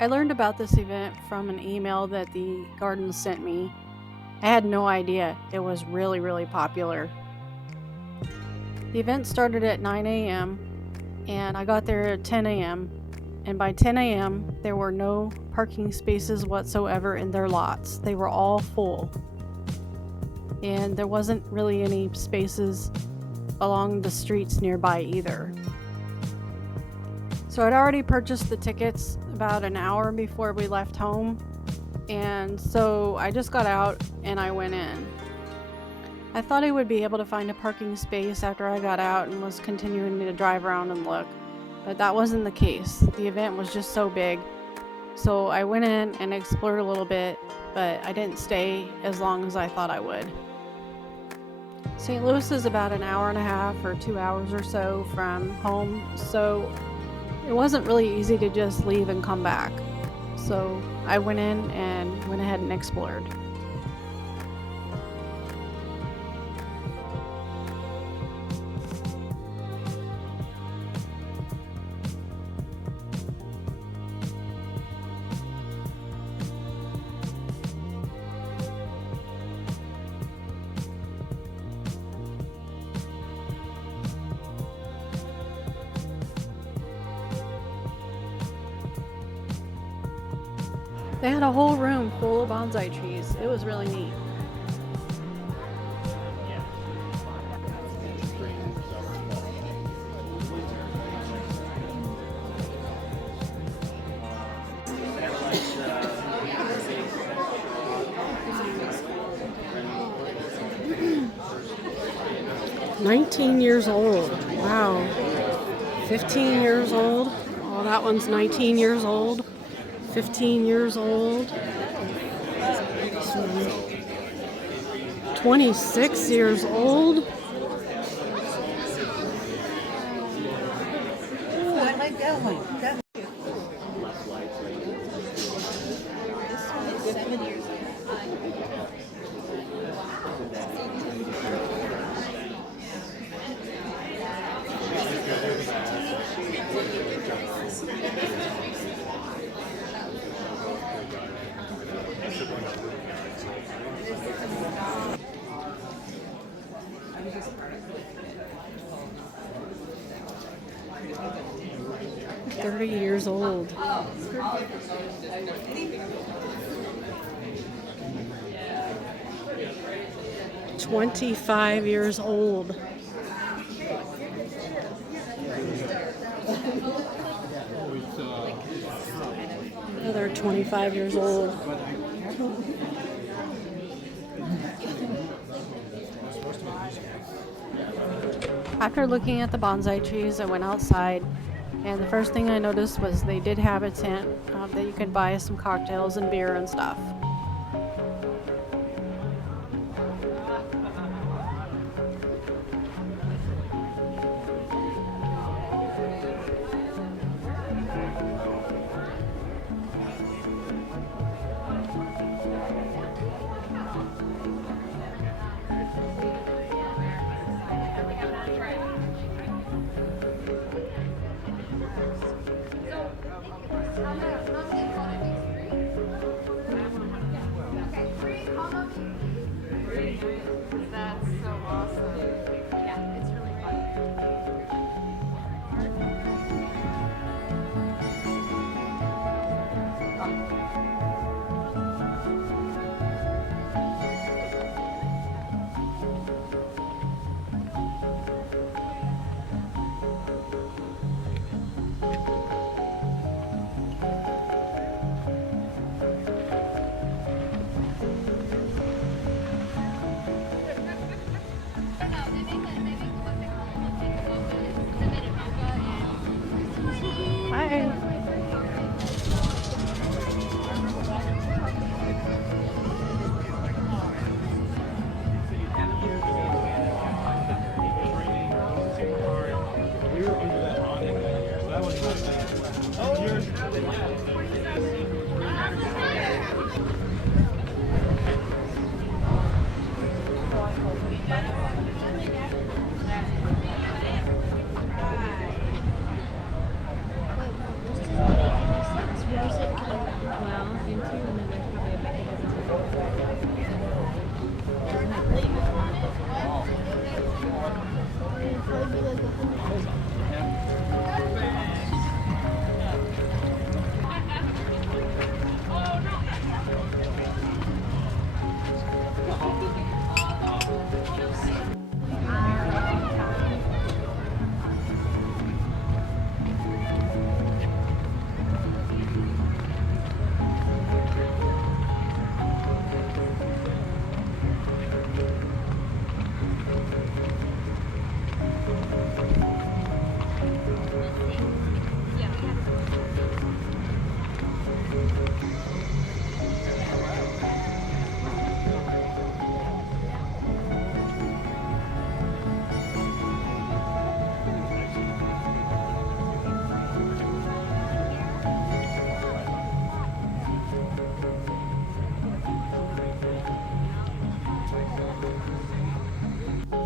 I learned about this event from an email that the garden sent me. I had no idea it was really, really popular. The event started at 9 a.m. and I got there at 10 a.m. And by 10 a.m., there were no parking spaces whatsoever in their lots. They were all full. And there wasn't really any spaces along the streets nearby either. So I'd already purchased the tickets about an hour before we left home, and so I just got out and I went in. I thought I would be able to find a parking space after I got out and was continuing to drive around and look, but that wasn't the case. The event was just so big. So I went in and explored a little bit, but I didn't stay as long as I thought I would. St. Louis is about an hour and a half or 2 hours or so from home, so it wasn't really easy to just leave and come back. So I went in and went ahead and explored. They had a whole room full of bonsai trees. It was really neat. "19 years old. Wow. 15 years old. Oh, that one's 19 years old. 15 years old. 26 years old. Oh, I like that one. That 7 years old. 30 years old. 25 years old. Another 25 years old. After looking at the bonsai trees, I went outside, and the first thing I noticed was they did have a tent that you could buy some cocktails and beer and stuff. That's so awesome. Yeah, it's really fun.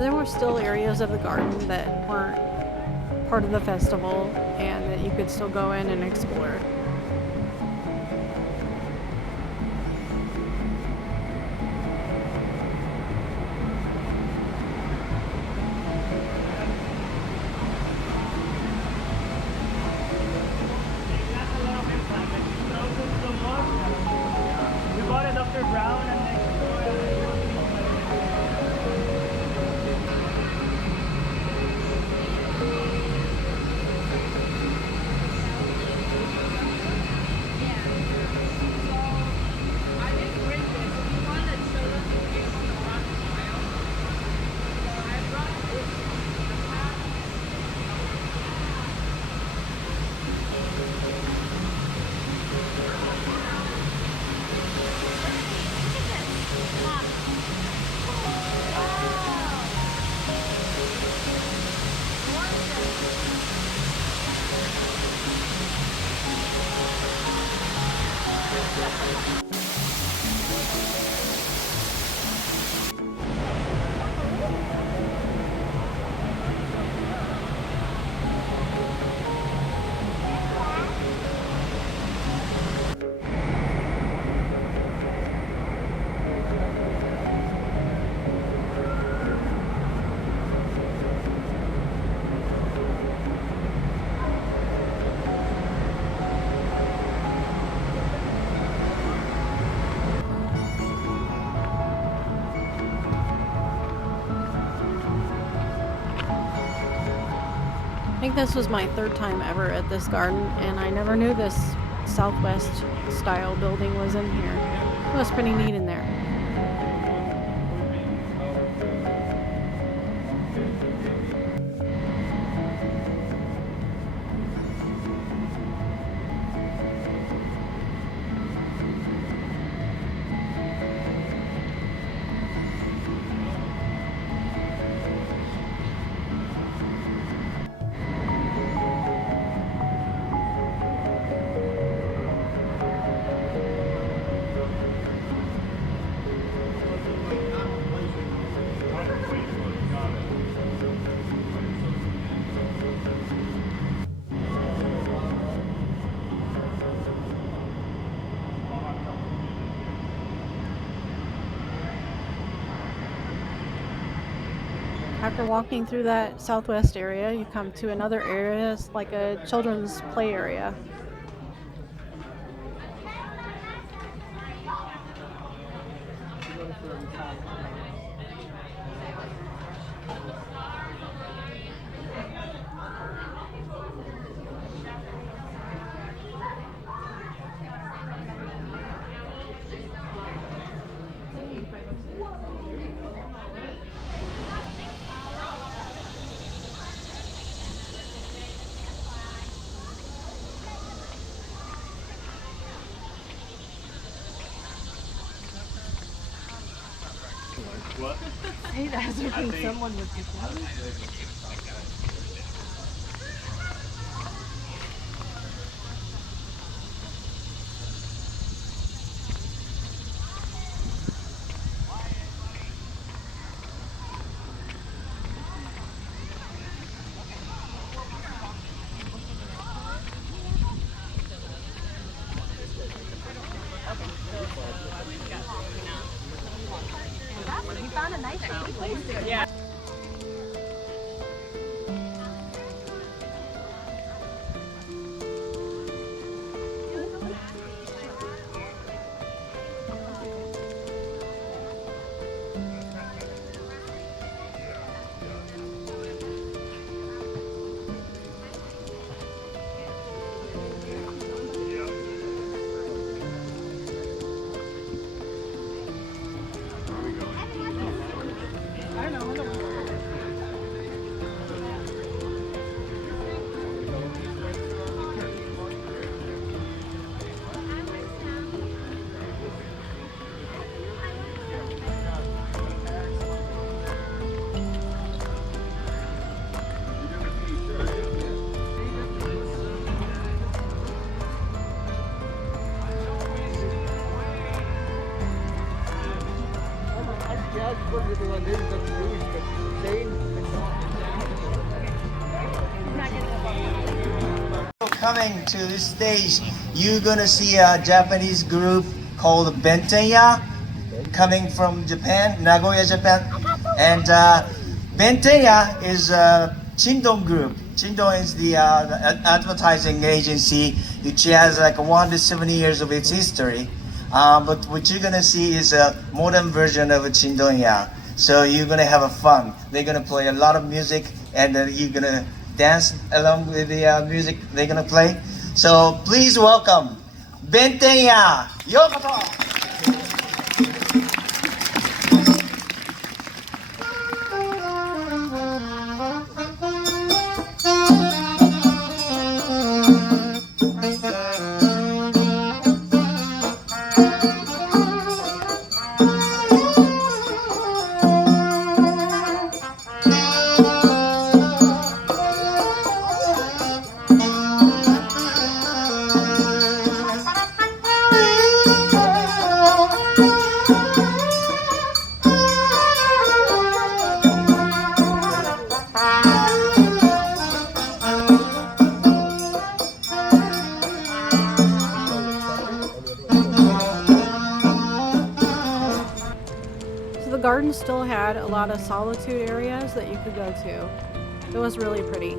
there were still areas of the garden that weren't part of the festival and that you could still go in and explore. We bought it after brown and I think this was my third time ever at this garden, and I never knew this Southwest style building was in here. It was pretty neat in there. After walking through that southwest area, you come to another area. It's like a children's play area. what? Hey, that's think- someone was just We found a nice place to Yeah. What do you do? Coming to this stage, you're gonna see a Japanese group called Bentenya coming from Japan, Nagoya, Japan. And Bentenya is a Chindon group. Chindon is the advertising agency which has like 1 to 70 years of its history. But what you're gonna see is a modern version of Chindonya. So you're gonna have a fun. They're gonna play a lot of music, and you're gonna dance along with the music they're gonna play. So please welcome Bentenya. Yokoto. So the garden still had a lot of solitude areas that you could go to. It was really pretty.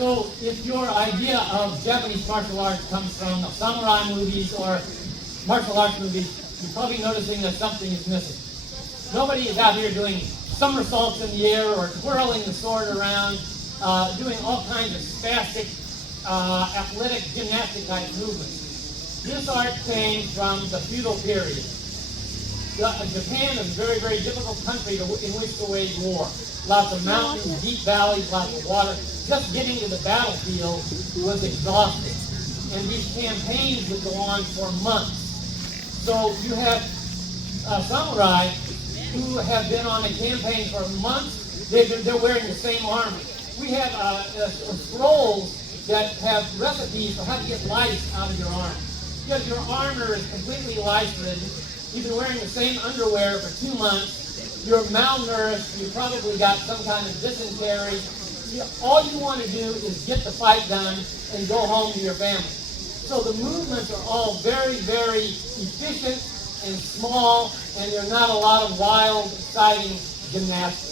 So if your idea of Japanese martial arts comes from samurai movies or martial arts movies, you're probably noticing that something is missing. Nobody is out here doing somersaults in the air or twirling the sword around, doing all kinds of spastic, athletic, gymnastic-type movements. This art came from the feudal period. Japan is a very, very difficult country in which to wage war. Lots of mountains, deep valleys, lots of water. Just getting to the battlefield was exhausting. And these campaigns would go on for months. So you have samurai who have been on a campaign for months. They're wearing the same armor. We have scrolls that have recipes for how to get lice out of your armor. Because your armor is completely lice-ridden. You've been wearing the same underwear for 2 months. You're malnourished. You probably got some kind of dysentery. All you want to do is get the fight done and go home to your family. So the movements are all very, very efficient and small, and there are not a lot of wild, exciting gymnastics.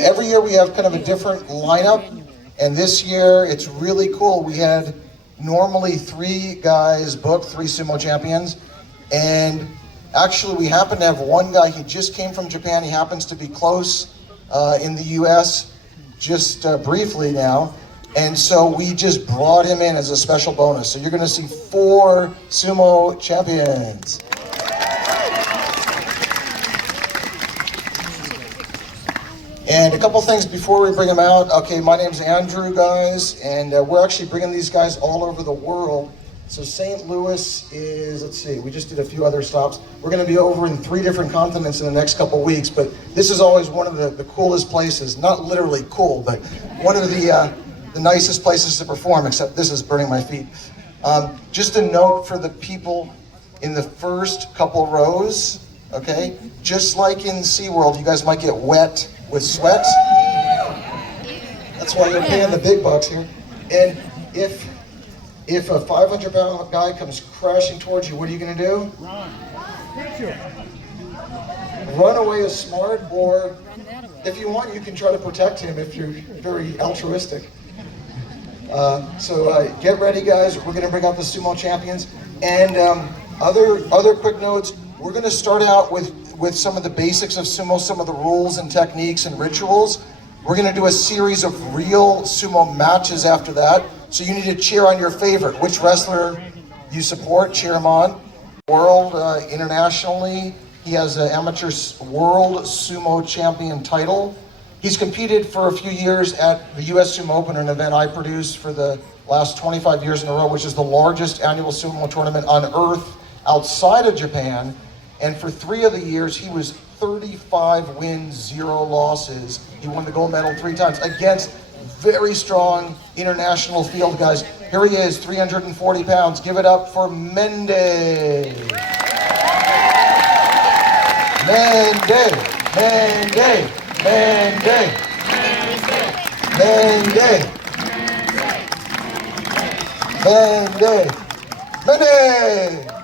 Every year we have kind of a different lineup, and this year it's really cool. We had normally 3 guys booked, 3 sumo champions, and actually we happen to have one guy. He just came from Japan. He happens to be close in the US just briefly now, and so we just brought him in as a special bonus. So you're going to see 4 sumo champions. And a couple things before we bring them out. Okay, my name's Andrew, guys, and we're actually bringing these guys all over the world. So St. Louis is, let's see, we just did a few other stops. We're going to be over in 3 different continents in the next couple weeks, but this is always one of the coolest places. Not literally cool, but one of the nicest places to perform, except this is burning my feet. Just a note for the people in the first couple rows, okay? Just like in SeaWorld, you guys might get wet with sweat. That's why you're paying the big bucks here. And if a 500-pound guy comes crashing towards you, what are you going to do? Run away is smart, or if you want, you can try to protect him if you're very altruistic. So get ready, guys. We're going to bring out the sumo champions. And other quick notes. We're going to start out with some of the basics of sumo, some of the rules and techniques and rituals. We're going to do a series of real sumo matches after that. So you need to cheer on your favorite. Which wrestler you support, cheer him on. World, internationally, he has an amateur world sumo champion title. He's competed for a few years at the US Sumo Open, an event I produced for the last 25 years in a row, which is the largest annual sumo tournament on earth outside of Japan. And for 3 of the years, he was 35 wins, 0 losses. He won the gold medal 3 times against very strong international field guys. Here he is, 340 pounds. Give it up for Mende. Mende, Mende, Mende, Mende, Mende, Mende.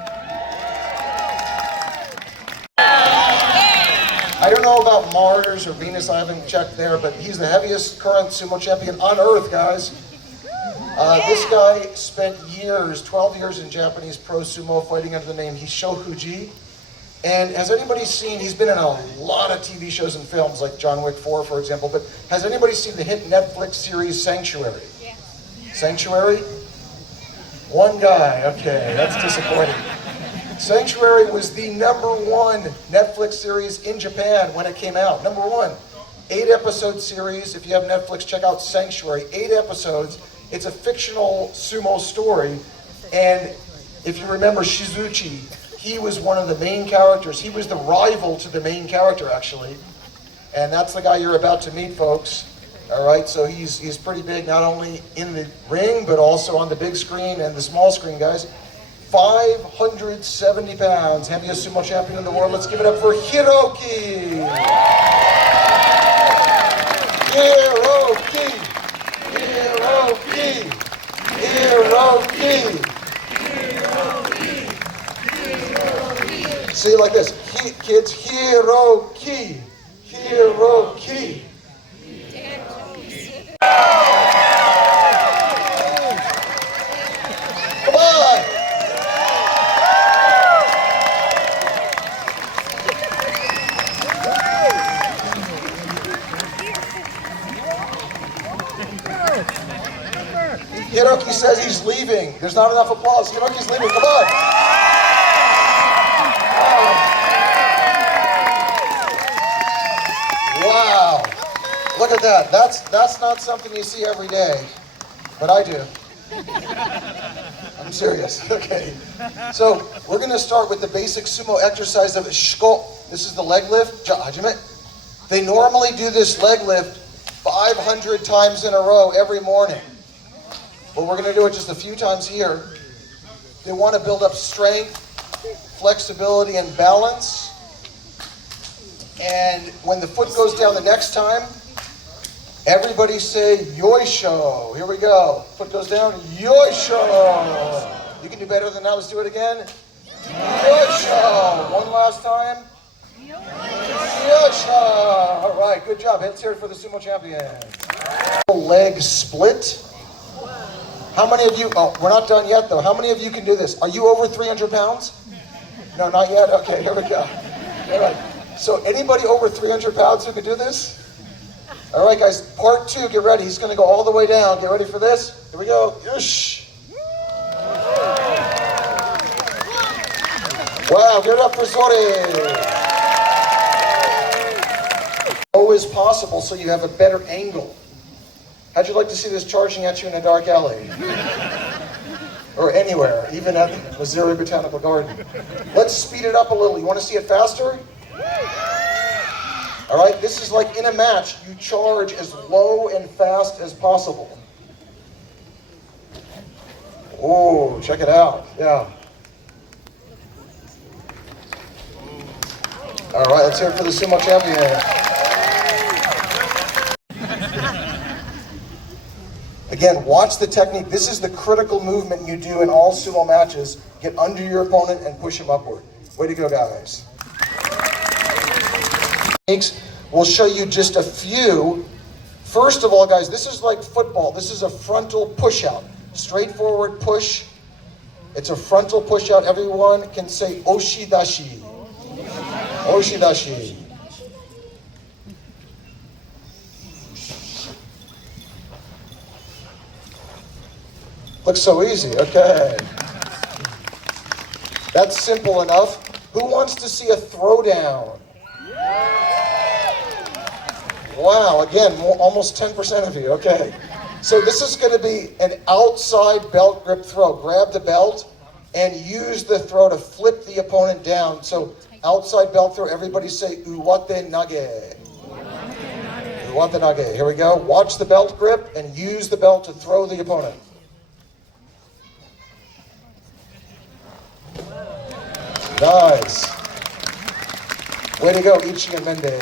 I don't know about Mars or Venus, I haven't checked there, but he's the heaviest current sumo champion on Earth, guys. This guy spent years, 12 years in Japanese pro sumo fighting under the name Hishofuji. And has anybody seen, he's been in a lot of TV shows and films, like John Wick 4, for example, but has anybody seen the hit Netflix series Sanctuary? Yeah. Sanctuary? One guy, okay, that's disappointing. Sanctuary was the #1 Netflix series in Japan when it came out. #1. 8-episode series. If you have Netflix, check out Sanctuary. 8 episodes. It's a fictional sumo story. And if you remember Shizuchi, he was one of the main characters. He was the rival to the main character, actually. And that's the guy you're about to meet, folks. All right, so he's pretty big, not only in the ring, but also on the big screen and the small screen, guys. 570 pounds, heaviest sumo champion in the world. Let's give it up for Hiroki. Hiroki. Hiroki. Hiroki. Say it like this. Kids, Hiroki. Hiroki. Come on. Hiroki says he's leaving. There's not enough applause. Hiroki's leaving. Come on. Wow. Look at that. That's not something you see every day, but I do. I'm serious. Okay. So we're going to start with the basic sumo exercise of shiko. This is the leg lift. Hajime. They normally do this leg lift 500 times in a row every morning. But we're going to do it just a few times here. They want to build up strength, flexibility, and balance. And when the foot goes down the next time, everybody say yoisho. Here we go. Foot goes down, yoisho. You can do better than that. Let's do it again. Yoisho. One last time. Yoisho. All right, good job. Let's hear it for the sumo champion. Leg split. How many of you, oh, we're not done yet though. How many of you can do this? Are you over 300 pounds? No, not yet? Okay, here we go. All right. So anybody over 300 pounds who can do this? All right, guys, part 2, get ready. He's going to go all the way down. Get ready for this. Here we go. Yosh. Wow, give it up for Zori. Always possible so you have a better angle. How'd you like to see this charging at you in a dark alley? Or anywhere, even at Missouri Botanical Garden. Let's speed it up a little. You want to see it faster? All right, this is like in a match. You charge as low and fast as possible. Oh, check it out. Yeah. All right, let's hear it for the sumo champion. Again, watch the technique. This is the critical movement you do in all sumo matches. Get under your opponent and push him upward. Way to go, guys. We'll show you just a few. First of all, guys, this is like football. This is a frontal push out. Straightforward push. It's a frontal push out. Everyone can say oshidashi. Oshidashi. Looks so easy. Okay. That's simple enough. Who wants to see a throwdown? Wow, again, almost 10% of you. Okay. So this is going to be an outside belt grip throw. Grab the belt and use the throw to flip the opponent down. So outside belt throw, everybody say uwate nage. Uwate nage. Here we go. Watch the belt grip and use the belt to throw the opponent. Nice. Way to go, Ichi and Mende.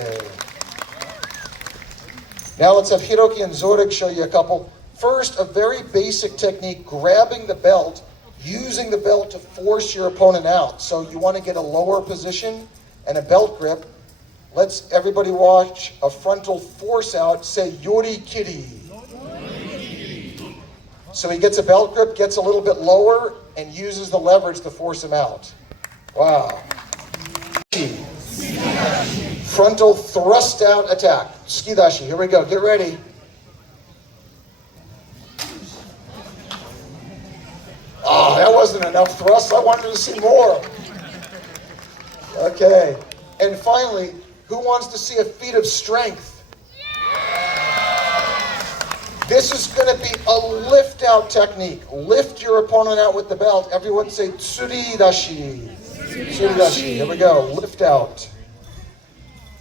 Now let's have Hiroki and Zorik show you a couple. First, a very basic technique, grabbing the belt, using the belt to force your opponent out. So you want to get a lower position and a belt grip. Let's everybody watch a frontal force out, say Yori Kiri. So he gets a belt grip, gets a little bit lower, and uses the leverage to force him out. Wow. Frontal thrust out attack. Skidashi. Here we go. Get ready. Oh, that wasn't enough thrust. I wanted to see more. Okay. And finally, who wants to see a feat of strength? This is going to be a lift out technique. Lift your opponent out with the belt. Everyone say tsuridashi. Tsuridashi. Here we go. Lift out.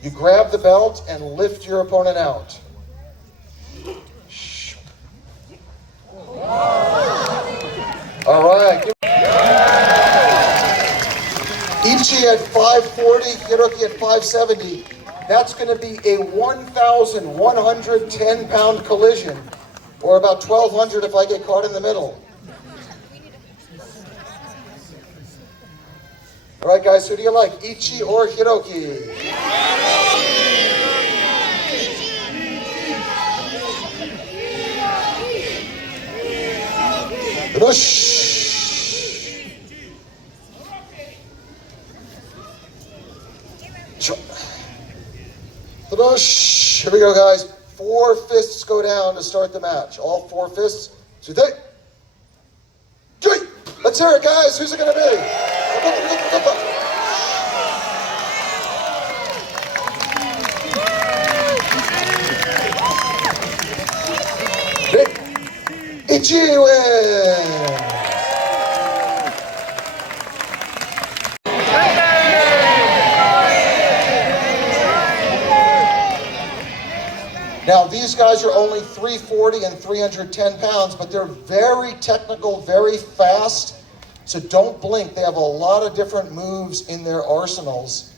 You grab the belt and lift your opponent out. All right. Ichi at 540, Hiroki at 570. That's going to be a 1,110 pound collision, or about 1,200 if I get caught in the middle. All right, guys, who do you like, Ichi or Hiroki? Rush. Rush. Here we go, guys. 4 fists go down to start the match. All 4 fists. Let's hear it, guys. Who's it going to be? Ichi wins! Now, these guys are only 340 and 310 pounds, but they're very technical, very fast. So don't blink. They have a lot of different moves in their arsenals.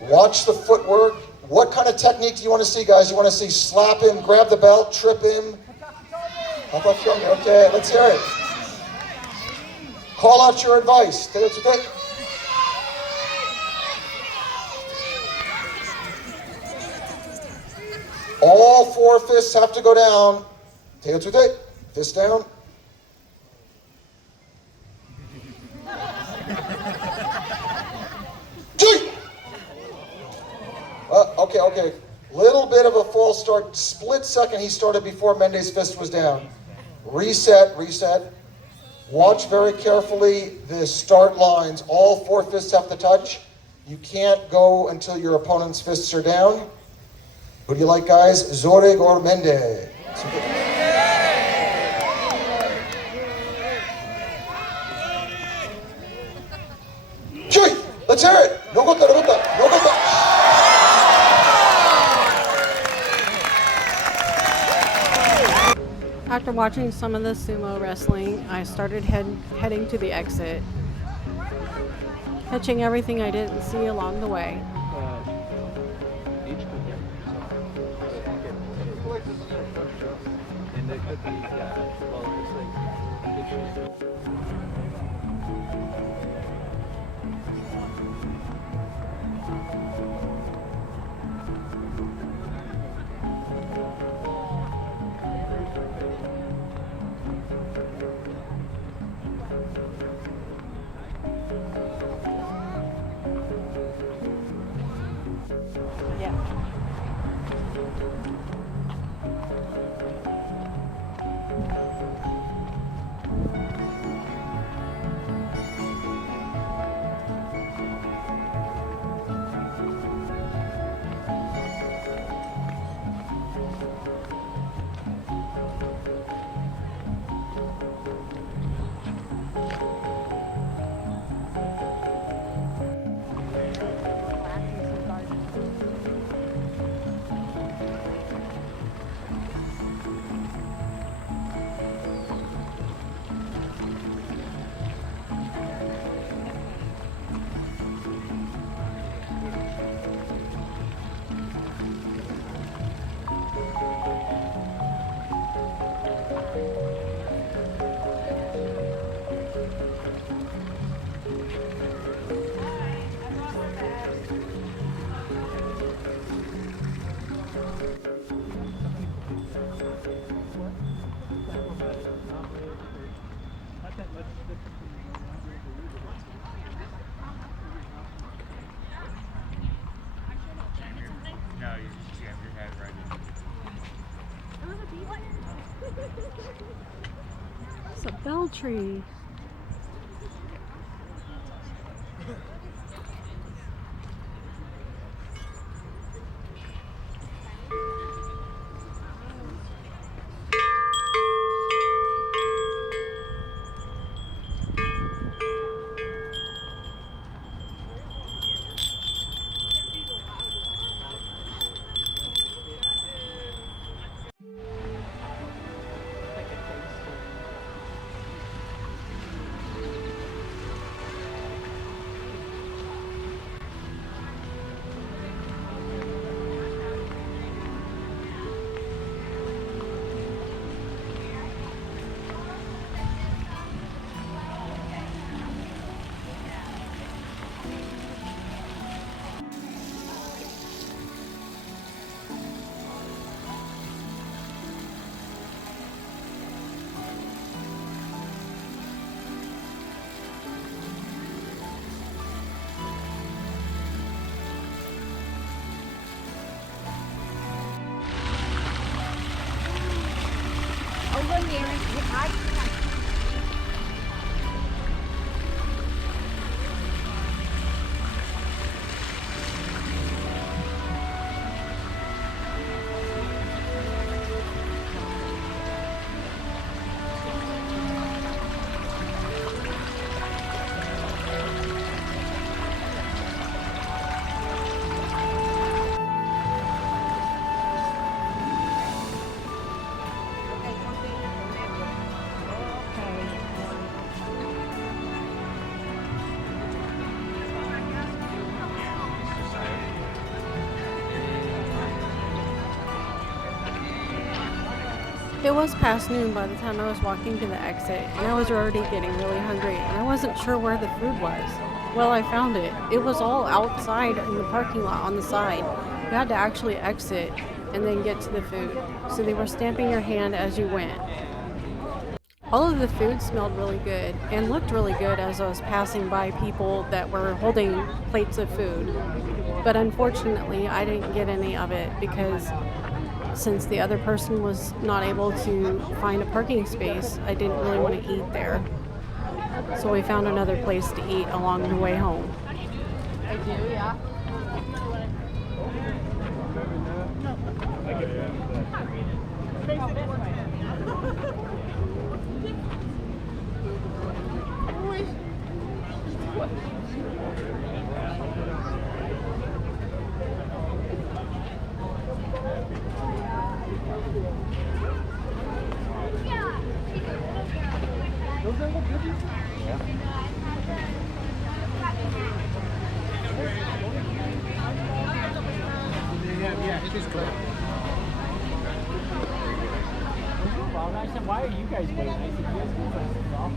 Watch the footwork. What kind of technique do you want to see, guys? You want to see slap him, grab the belt, trip him? Okay, let's hear it. Call out your advice. All 4 fists have to go down. Fist down. Okay. Little bit of a false start. Split second he started before Mende's fist was down. Reset. Watch very carefully the start lines. All 4 fists have to touch. You can't go until your opponent's fists are down. Who do you like, guys? Zorig or Mende? Let's hear it. No gota. After watching some of the sumo wrestling, I started heading to the exit, catching everything I didn't see along the way. They could be, yeah. Well, just like No, you just jam your head right in. It's a bell tree. It was past noon by the time I was walking to the exit, and I was already getting really hungry, and I wasn't sure where the food was. Well, I found it. It was all outside in the parking lot on the side. You had to actually exit and then get to the food. So they were stamping your hand as you went. All of the food smelled really good and looked really good as I was passing by people that were holding plates of food. But unfortunately, I didn't get any of it because since the other person was not able to find a parking space, I didn't really want to eat there. So we found another place to eat along the way home. I do, yeah. yeah, it is good. I said, why are you guys waiting? I said, you guys can put us off.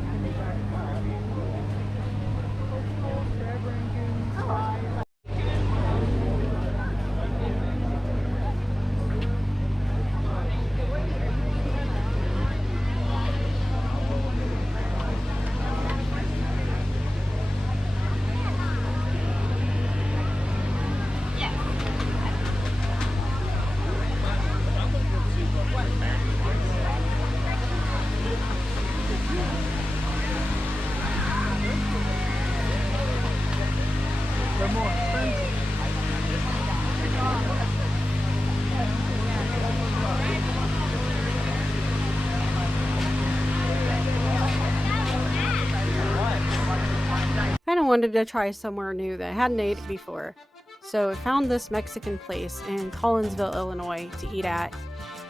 Kind of wanted to try somewhere new that I hadn't ate before. So I found this Mexican place in Collinsville, Illinois to eat at.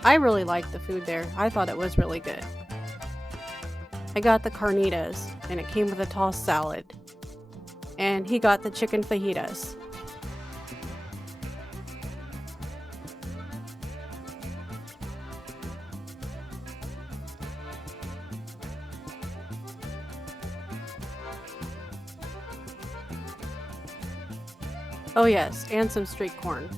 I really liked the food there. I thought it was really good. I got the carnitas and it came with a tossed salad. And he got the chicken fajitas. Oh yes, and some street corn.